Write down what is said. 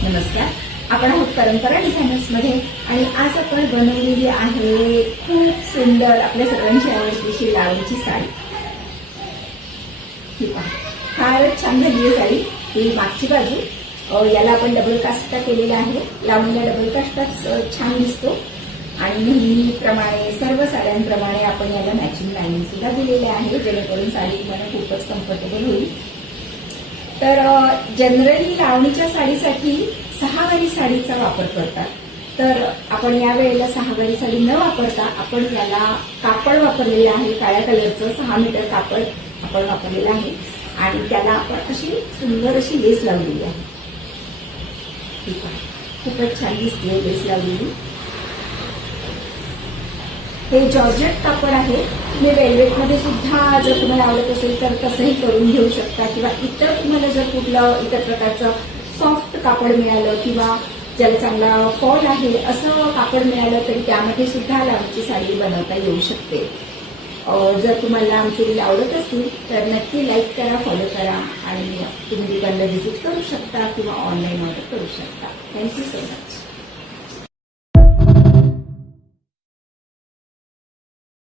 नमस्कार, आपण आहोत परंपरा डिझायनर्स मध्ये आणि आज आपण बनवलेली आहे खूप सुंदर आपल्या सर्वांची आवडतीची लावणीची साडी। ठीक आहे, फारच छान झाली आहे साडी। ही मागची बाजू याला आपण डबल कास्टा केलेला आहे। लावणीला डबल कास्टाच छान दिसतो आणि नेहमीप्रमाणे सर्व साड्यांप्रमाणे आपण याला मॅचिंग लाईनिंग सुद्धा दिलेले आहे, जेणेकरून साडी तुम्हाला खूपच कम्फर्टेबल होईल। तर जनरली लावणीच्या साडीसाठी 6 वारी साडीचा वापर करतात, तर आपण या वेळेला 6 वारी साडी न वापरता आपण याला कापड वापरलेलं आहे। काळ्या कलरचं 6 मीटर कापड आपण वापरलेलं आहे आणि त्याला आपण अशी सुंदर अशी लेस लावलेली आहे। ठीक आहे, खूपच छान दिसते लेस लावलेली। हे जॉर्जेट कापड आहे। तुम्ही वेल्वेटमध्ये सुद्धा जर तुम्हाला आवडत असेल तर तसंही करून घेऊ शकता, किंवा इतर तुम्हाला जर कुठलं इतर प्रकारचं सॉफ्ट कापड मिळालं किंवा ज्याला चांगला फॉल आहे असं कापड मिळालं तरी त्यामध्ये सुद्धा लावणीची साडी बनवता येऊ शकते। जर तुम्हाला आमचे रील आवडत असतील तर नक्की लाईक करा, फॉलो करा आणि तुम्ही दुकानला व्हिजिट करू शकता किंवा ऑनलाईन ऑर्डर करू शकता। Thank you so much.